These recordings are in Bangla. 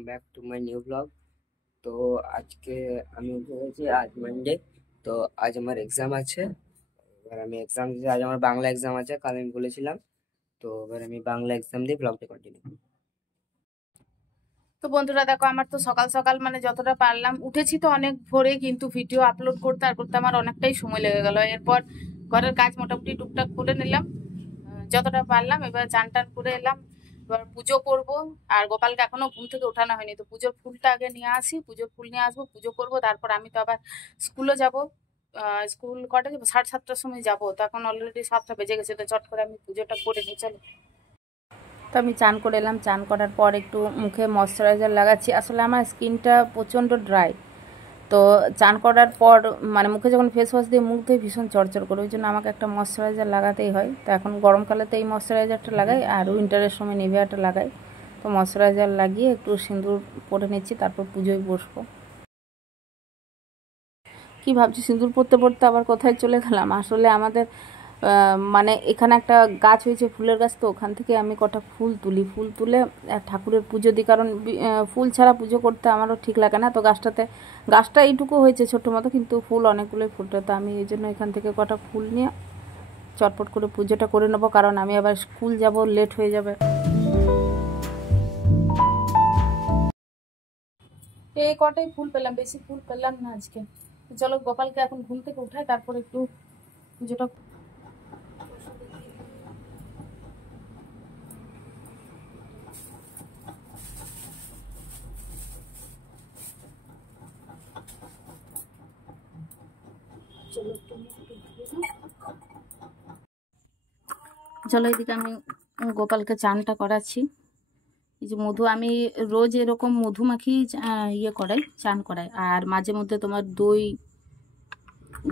Welcome back to my new blog. তো আজকে আমি উঠে গেছি, আজ মানডে। তো আজ আমার এক্সাম আছে। এবার আমি এক্সাম দিতে, আজ আমার বাংলা এক্সাম আছে, কাল আমি বলেছিলাম। তো এবার আমি বাংলা এক্সাম দিয়ে ব্লগটা কন্টিনিউ। তো বন্ধুরা দেখো, আমার তো সকাল সকাল মানে যতটা পারলাম উঠেছি তো অনেক ভোরে, কিন্তু ভিডিও আপলোড করতে আর করতে আমার অনেকটাই সময় লেগে গেল। এরপর ঘরের কাজ মোটামুটি টুকটাক করে নিলাম যতটা পারলাম। এবার চান টান করে এলাম, এবার পুজো করব। আর গোপালকে এখনো ঘুম থেকে ওঠানো হয়নি, তো পুজোর ফুলটা আগে নিয়ে আসি, পুজোর ফুল নিয়ে আসবো, পুজো করব। তারপর আমি তো আবার স্কুলে যাব। স্কুল কটা যাবো, 7:30টার সময় যাবো। তো এখন অলরেডি 7টা বেজে গেছে, তো চট করে আমি পুজোটা করে নিই, চলো। তো আমি চান করে এলাম, চান করার পর একটু মুখে ময়শ্চারাইজার লাগাচ্ছি। আসলে আমার স্কিনটা প্রচণ্ড ড্রাই, তো চান করার পর মানে মুখে যখন ফেস ওয়াশ দিয়ে মুখ ধুই ভীষণ চরচর করে, ওই জন্য আমাকে একটা ময়শ্চারাইজার লাগাতেই হয়। তো এখন গরমকালে তো এই ময়শ্চারাইজারটা লাগাই, আর উইন্টারের সময় নিভিয়াটা লাগাই। তো ময়শ্চারাইজার লাগিয়ে একটু সিঁদুর পরে নিচ্ছি, তারপর পুজোয় বসবো। কি ভাবছি, সিঁদুর পরতে পরতে আবার কোথায় চলে গেলাম। আসলে আমাদের মানে এখানে একটা গাছ হয়েছে, ফুলের গাছ। তো ওখান থেকে আমি কটা ফুল তুলি, ফুল তুলে ঠাকুরের পুজো দিই। কারণ ফুল ছাড়া পুজো করতে আমারও ঠিক লাগে না। তো গাছটা এইটুকু হয়েছে ছোটো মতো, কিন্তু ফুল অনেকগুলোই ফুটে। তো আমি এই জন্য এখান থেকে কটা ফুল নিয়ে চটপট করে পুজোটা করে নেবো, কারণ আমি আবার স্কুল যাব, লেট হয়ে যাবে। এই কটাই ফুল পেলাম, বেশি ফুল পেলাম না আজকে। চলো গোপালকে এখন ঘুম থেকে উঠাই, তারপর একটু পুজোটা। চলো এদিকে আমি গোপালকে চানটা করাচ্ছি। এই যে মধু, আমি রোজ এরকম মধু মাখি ইয়ে করাই, চান করাই। আর মাঝে মধ্যে তোমার দই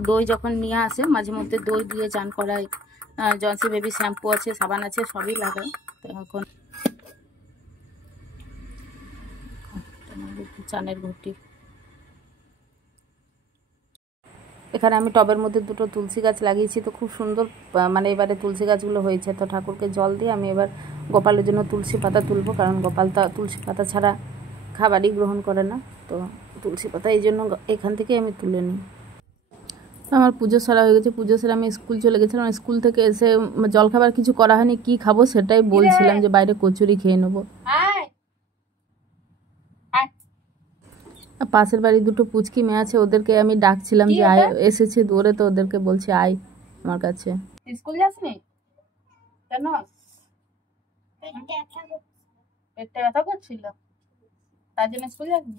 দই যখন নিয়ে আসে, মাঝে মধ্যে দই দিয়ে চান করাই। জনসি বেবি শ্যাম্পু আছে, সাবান আছে, সবই লাগাই। তো এখন চানের ঘুরটি। এখানে আমি টবের মধ্যে দুটো তুলসী গাছ লাগিয়েছি, তো খুব সুন্দর মানে এবারে তুলসী গাছগুলো হয়েছে। তো ঠাকুরকে জল দিয়ে আমি এবার গোপালের জন্য তুলসী পাতা তুলবো, কারণ গোপাল তো তুলসী পাতা ছাড়া খাবারই গ্রহণ করে না। তো তুলসী পাতা এই জন্য এখান থেকে আমি তুলে নিই। আমার পুজো সারা হয়ে গেছে, পুজো সেরে আমি স্কুল চলে গেছিলাম। স্কুল থেকে এসে জলখাবার কিছু করা হয়নি, কি খাবো সেটাই বলছিলাম, যে বাইরে কচুরি খেয়ে নেবো। পাশের বাড়ি দুটো পুচকি মেয়ে আছে, ওদেরকে আমি ডাকছিলাম যে আয়, এসেছে দৌড়ে। তো ওদেরকে বলছি আয় আমার কাছে। স্কুল যাসনি কেন? পেটটা ব্যথা করছিল, তার জন্য স্কুল যাসনি।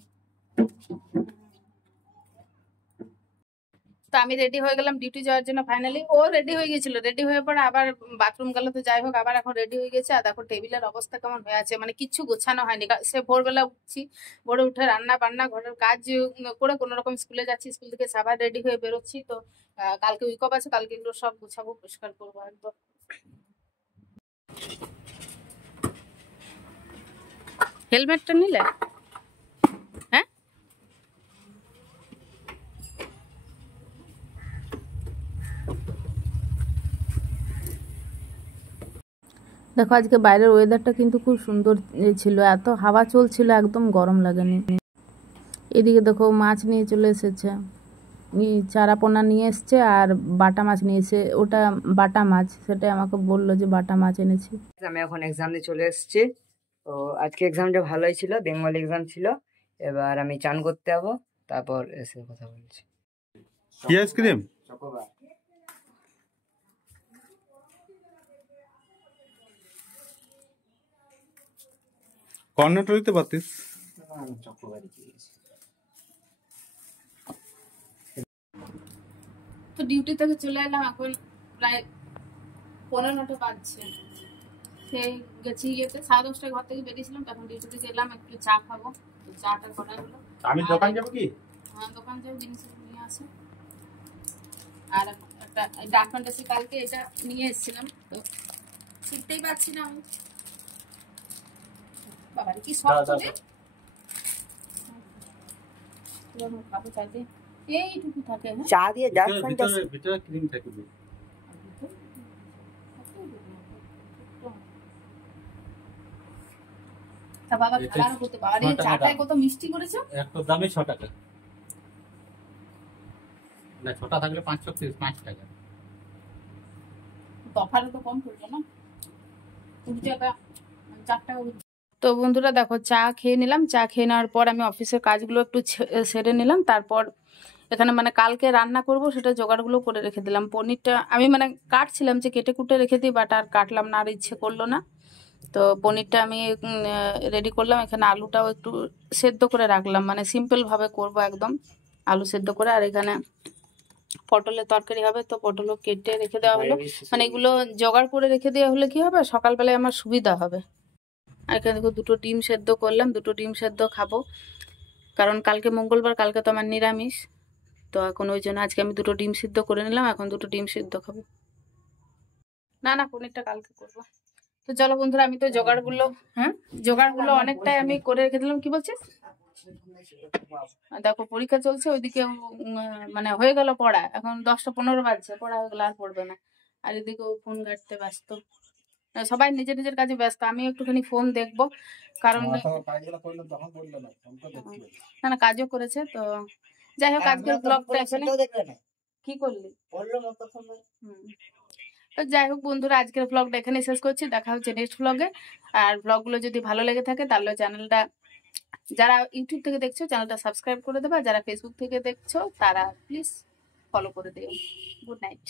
তো আমি রেডি হয়ে গেলাম ডিউটি যাওয়ার জন্য। ফাইনালি ও রেডি হয়ে গেছিল, রেডি হয়ে পরে আবার বাথরুম গেল। তো যাই হোক, আবার এখন রেডি হয়ে গেছে। আর দেখো টেবিলের অবস্থা কেমন হয়ে আছে, মানে কিচ্ছু গোছানো হয়নি। সে ভোরবেলা উঠছি, ভোরে উঠে রান্না বান্না ঘরের কাজ করে কোনো রকম স্কুলে যাচ্ছি, স্কুল থেকে আবার রেডি হয়ে বেরোচ্ছি। তো কালকে উইক অফ আছে, কালকে এগুলো সব গুছাবো, পরিষ্কার করবো একদম। হেলমেটটা নিলে? হ্যাঁ, দেখো আজকে বাইরের ওয়েদারটা কিন্তু খুব সুন্দর ছিল, এত হাওয়া চলছিল, একদম গরম লাগেনি। এদিকে দেখো মাছ নিয়ে চলে এসেছে, চারা পোনা নিয়ে এসছে, আর বাটা মাছ নিয়েছে। ওটা বাটা মাছ, সেটাই আমাকে বললো যে বাটা মাছ এনেছি। আমি এখন এক্সাম দিয়ে চলে এসেছি। তো আজকে এক্সামটা ভালোই ছিল, বেঙ্গল এক্সাম ছিল। এবার আমি চান করতে যাবো, তারপর এসে কথা বলছি। কি আইসক্রিম? চকোবার। কর্নেটো দিতে পারতিস। চকোবারই খেয়েছি। তো ডিউটি থেকে চলে এলাম, এখন প্রায় 15টা বাজছে। সেই গেছি ইয়েতে 10:30টায় ঘর থেকে বেরিয়েছিলাম, তখন ডিউটি থেকে এলাম, একটু চা খাবো। তো চাটা করা হলো। আমি দোকান যাবো কি? হ্যাঁ, দোকান যাবো, জিনিস নিয়ে আসো। আর একটা ডাকমেন্ট আছে, কালকে এটা নিয়ে এসেছিলাম, তো শিখতেই পারছি না আমি। বাবা কি সব চলে খাবো চাইতে এইটুকু থাকে। চা দিয়ে ডার্ক ফ্যান্টাসি। ভিতরে ক্রিম থাকে। তা বাবা এটা খাবার করতে বাবা ছ টাকা চাটায় দাম। কত মিষ্টি করেছো। একটার দামই 6 টাকা। না, 6টা থাকলে 5 পিস 5 টাকা। তফাৎ তো কম পড়বে না, 20 টাকা 4 টাকা। তো বন্ধুরা দেখো, চা খেয়ে নিলাম। চা খেয়ে নেওয়ার পর আমি অফিসের কাজগুলো একটু সেরে নিলাম। তারপর এখানে মানে কালকে রান্না করব সেটা জোগাড়গুলো করে রেখে দিলাম। পনিরটা আমি মানে কাটছিলাম যে কেটে কুটে রেখে দিই, বাট আর কাটলাম না, আর ইচ্ছে করলো না। তো পনিরটা আমি রেডি করলাম। এখানে আলুটাও একটু সেদ্ধ করে রাখলাম, মানে সিম্পল ভাবে করব একদম, আলু সেদ্ধ করে। আর এখানে পটলের তরকারি হবে, তো পটলও কেটে রেখে দেওয়া হলো। মানে এগুলো জোগাড় করে রেখে দেওয়া হলে কি হবে, সকালবেলায় আমার সুবিধা হবে। আর এখানে দেখো 2টো ডিম সেদ্ধ করলাম, 2টো ডিম সেদ্ধ খাবো, কারণ কালকে মঙ্গলবার, কালকে তো আমার নিরামিষ। তো এখন ওই জন্য আজকে আমি 2টো ডিম সিদ্ধ করে নিলাম, এখন 2টো ডিম সিদ্ধ খাবো। না না, পনিরটা কালকে করবো। তো চলো বন্ধুরা, আমি তো জোগাড়গুলো, হ্যাঁ জোগাড়গুলো অনেকটাই আমি করে রেখে দিলাম। কি বলছিস? দেখো পরীক্ষা চলছে ওইদিকে, মানে হয়ে গেল পড়া, এখন 10টা 15 বাজছে, পড়া হয়ে গেল, আর পড়বে না। আর এদিকেও ফোন ঘাঁটতে ব্যস্ত, সবাই নিজের নিজের কাজে ব্যস্ত। আমি একটুখানি ফোন দেখবো, কারণ না না কাজও করেছে। তো যাই হোক, আজকের ব্লগটা এখানে কি করলি। হুম। তো যাই হোক বন্ধুরা, আজকের ব্লগটা এখানে শেষ করছি। দেখা হচ্ছে নেক্সট ব্লগে। আর ব্লগগুলো যদি ভালো লেগে থাকে তাহলে চ্যানেলটা, যারা ইউটিউব থেকে দেখছো চ্যানেলটা সাবস্ক্রাইব করে দেবে, আর যারা ফেসবুক থেকে দেখছো তারা প্লিজ ফলো করে দিও। Good night.